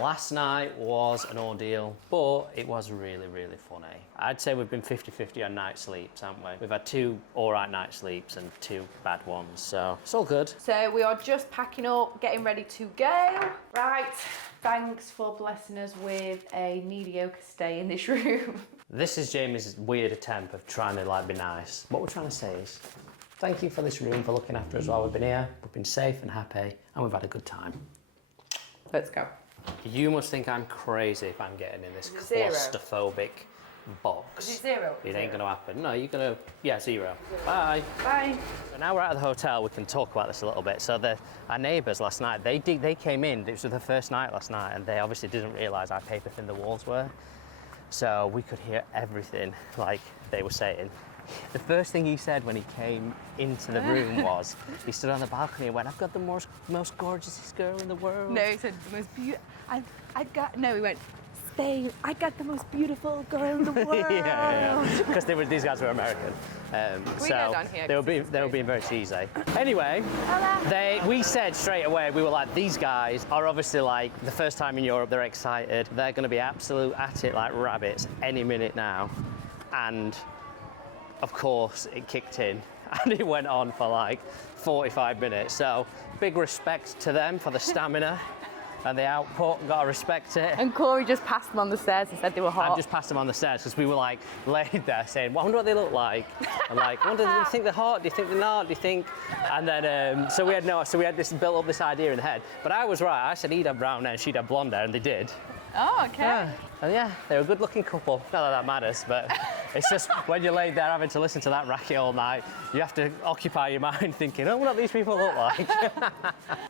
Last night was an ordeal, but it was really, really funny. I'd say we've been 50-50 on night sleeps, haven't we? We've had 2 all right night sleeps and 2 bad ones, so it's all good. So we are just packing up, getting ready to go. Right, thanks for blessing us with a mediocre stay in this room. This is Jamie's weird attempt of trying to like be nice. What we're trying to say is, thank you for this room, for looking after us while we've been here. We've been safe and happy, and we've had a good time. Let's go. You must think I'm crazy if I'm getting in this claustrophobic box. Is it 0? It ain't gonna happen. No, you're gonna, yeah, 0. Bye. Bye. So now we're at the hotel, we can talk about this a little bit. So our neighbours last night, they came in, it was their first night last night, and they obviously didn't realise how paper thin the walls were. So we could hear everything like they were saying. The first thing he said when he came into the room was, he stood on the balcony and went, I've got the most gorgeous girl in the world. No, he said the most beautiful, he went, Spain, I got the most beautiful girl in the world. Yeah. Because these guys were American. So they were being very cheesy. Anyway, we said straight away, we were like, these guys are obviously like the first time in Europe, they're excited. They're going to be absolute at it like rabbits any minute now. And of course, it kicked in and it went on for like 45 minutes. So big respect to them for the stamina and the output, gotta respect it. And Corey just passed them on the stairs and said they were hot. I've just passed them on the stairs because we were like laid there saying, well, I wonder what they look like. And like, do you think they're hot? Do you think they're not? Do you think? And then, so we had built up this idea in the head. But I was right, I said he'd have brown hair and she'd have blonde hair, and they did. Oh, okay. Yeah. And yeah, they're a good looking couple. Not that that matters, but it's just when you're laid there having to listen to that racket all night, you have to occupy your mind thinking, oh, what do these people look like?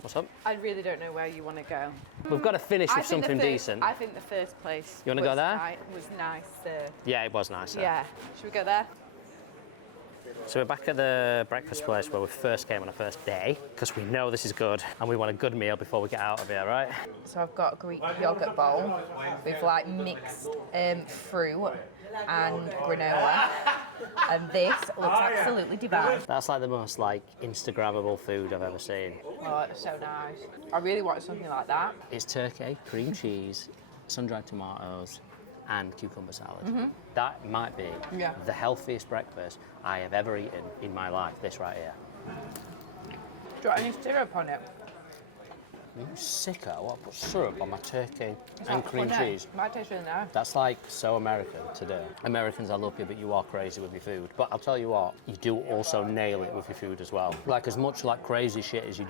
What's up? I really don't know where you want to go. We've got to finish with something decent. I think the first place you want to go there? Was nice. Yeah, it was nice. Yeah. Should we go there? So we're back at the breakfast place where we first came on our first day, because we know this is good and we want a good meal before we get out of here, right? So I've got a Greek yogurt bowl with like mixed fruit and granola, and this looks absolutely divine. That's like the most like Instagrammable food I've ever seen. Oh, it's so nice. I really want something like that. It's turkey, cream cheese, sun-dried tomatoes, and cucumber salad. That might be the healthiest breakfast I have ever eaten in my life, this right here. Do you want any syrup on it? You sicko, what? Put syrup on my turkey and cream cheese. Might taste really nice. That's like so American to do. Americans, I love you, but you are crazy with your food. But I'll tell you what, you do also nail it with your food as well. Like as much like crazy shit as you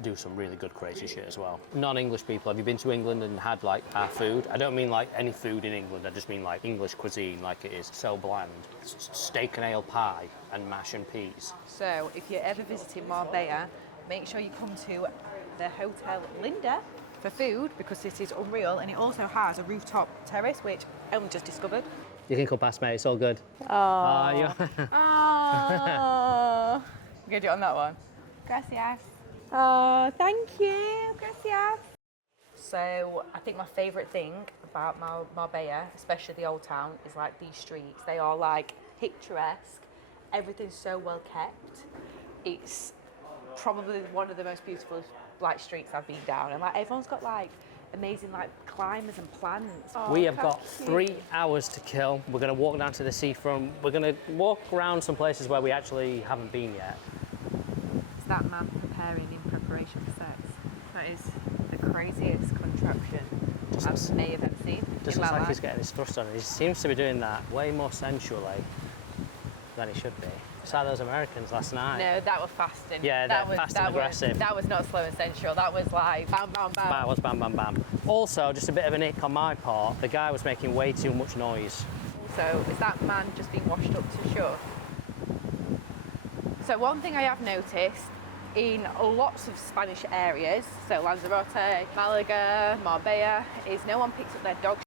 do some really good crazy shit as well. Non-English people, have you been to England and had like our food? I don't mean like any food in England, I just mean like English cuisine, like it is so bland. Steak and ale pie and mash and peas. So if you're ever visiting Marbella, make sure you come to the Hotel Linda for food, because this is unreal, and it also has a rooftop terrace, which I only just discovered. You can come past, mate, it's all good. Oh. Oh. You gonna do it on that one? Gracias. Oh, thank you. Gracias. So I think my favourite thing about Marbella, especially the old town, is like these streets. They are like picturesque. Everything's so well kept. It's probably one of the most beautiful like streets I've been down, and like everyone's got like amazing like climbers and plants. Oh, we have got 3 hours to kill. We're going to walk down to the seafront. We're going to walk around some places where we actually haven't been yet. Is that man preparing in preparation for sex? That is the craziest contraption I may have ever seen. Just looks like he's getting his thrust on. He seems to be doing that way more sensually than he should be. Saw those Americans last night. No, that was fasting. Yeah, they're fast and aggressive. That was not slow and sensual. That was like bam, bam, bam. That was bam, bam, bam. Also, just a bit of an ick on my part, the guy was making way too much noise. So, is that man just being washed up to shore? So, one thing I have noticed in lots of Spanish areas, so Lanzarote, Malaga, Marbella, is no one picks up their dog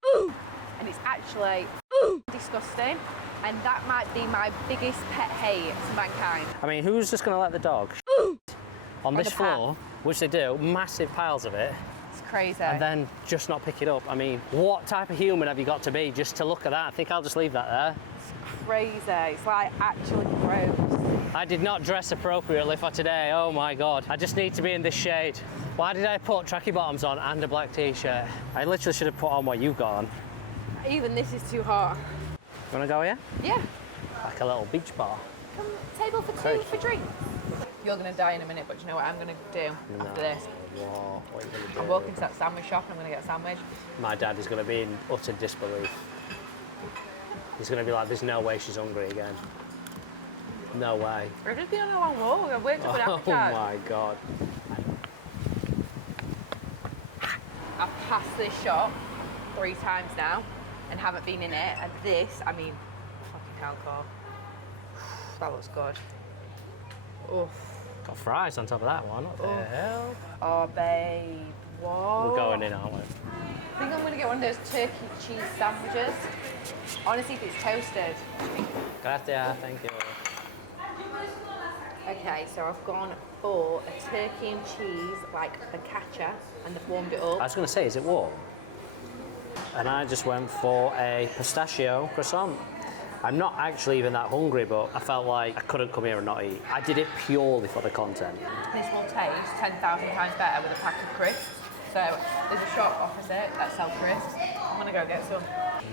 and it's actually disgusting. And that might be my biggest pet hate to mankind. I mean, who's just going to let the dog on this floor, which they do, massive piles of it. It's crazy. And then just not pick it up. I mean, what type of human have you got to be just to look at that? I think I'll just leave that there. It's crazy. It's like actually gross. I did not dress appropriately for today, oh my God. I just need to be in this shade. Why did I put tracky bottoms on and a black t-shirt? I literally should have put on what you've got on. Even this is too hot. You wanna go here? Yeah. Like a little beach bar. Come, table for two for drinks. You're gonna die in a minute, but you know what I'm gonna do after this? What are you gonna do? I'm walking to that sandwich shop and I'm gonna get a sandwich. My dad is gonna be in utter disbelief. He's gonna be like, there's no way she's hungry again. No way. We've just been on a long walk. I've worked up an appetite. Oh my God. I've passed this shop 3 times now and haven't been in it. And this, I mean, fucking hell, Carl. That looks good. Oof. Got fries on top of that one. What the hell? Oh, babe. Whoa. We're going in, aren't we? I think I'm going to get one of those turkey cheese sandwiches. I want to see if it's toasted. Gracias, thank you. Okay, so I've gone for a turkey and cheese, like focaccia, and they've warmed it up. I was going to say, is it warm? And I just went for a pistachio croissant. I'm not actually even that hungry, but I felt like I couldn't come here and not eat. I did it purely for the content. This will taste 10,000 times better with a pack of crisps. So there's a shop opposite that sells crisps. I'm gonna go get some.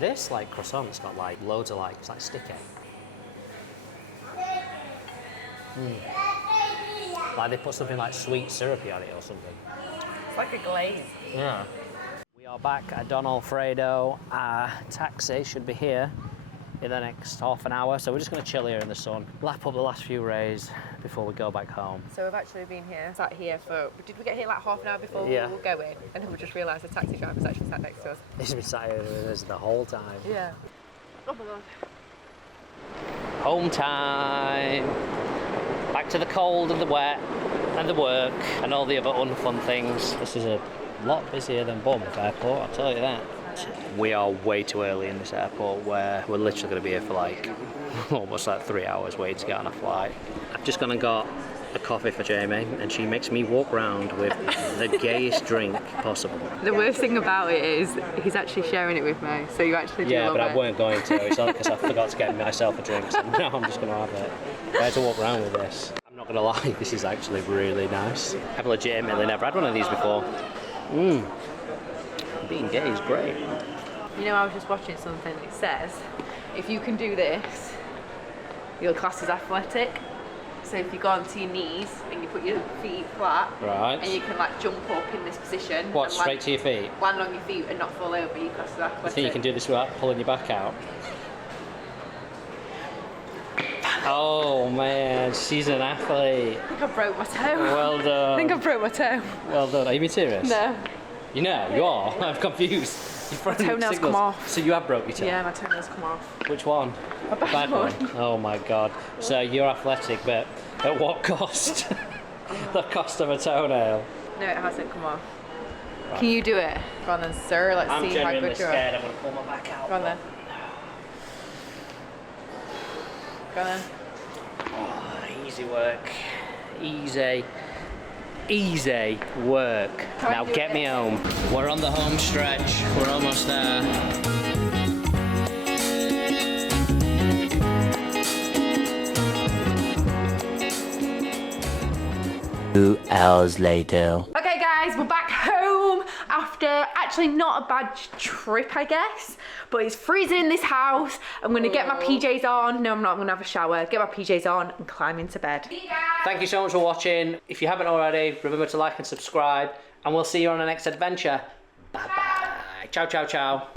This like croissant's got like loads of like, it's like sticky. Like they put something like sweet syrupy on it or something. It's like a glaze. Yeah. We are back at Don Alfredo. Our taxi should be here in the next half an hour, so we're just going to chill here in the sun, lap up the last few rays before we go back home. So we've actually been here, sat here for, did we get here like half an hour before we were going? And then we just realised the taxi driver's actually sat next to us. He's been sat here with us the whole time. Yeah. Oh my God. Home time. Back to the cold and the wet and the work and all the other unfun things. This is a lot busier than Bournemouth Airport, I'll tell you that. We are way too early in this airport where we're literally going to be here for like almost like 3 hours waiting to get on a flight. I've just gone and got a coffee for Jamie and she makes me walk around with the gayest drink possible. The worst thing about it is he's actually sharing it with me, so you actually do love but it. I weren't going to. It's not because I forgot to get myself a drink, so now I'm just going to have it. I had to walk around with this. I'm not going to lie, this is actually really nice. I've legitimately never had one of these before. Being gay is great. You know, I was just watching something that says, if you can do this, your class is athletic. So if you go onto your knees and you put your feet flat, right, and you can like jump up in this position. What, straight to your feet? Land on your feet and not fall over, your class is athletic. You think you can do this without pulling your back out? Oh man, she's an athlete. I think I broke my toe. Well done. I think I broke my toe. Well done. Are you being serious? No. You know, you are. I'm confused. My toenails come off. So you have broke your toe? Yeah, my toenails come off. Which one? A bad one. Oh my God. So you're athletic, but at what cost? The cost of a toenail. No, it hasn't come off. Right. Can you do it? Go on then, sir. Let's see how good you are. I'm going to pull my back out. Go on then. Go on then. Oh, easy work. Easy. Easy work. Now get me home. We're on the home stretch. We're almost there. 2 hours later. Okay guys, we're back home after actually not a bad trip, I guess. But it's freezing in this house. I'm gonna get my PJs on. No, I'm not, I'm gonna have a shower, get my PJs on and climb into bed. Thank you so much for watching. If you haven't already, remember to like and subscribe and we'll see you on the next adventure. Bye bye. Ciao, ciao, ciao.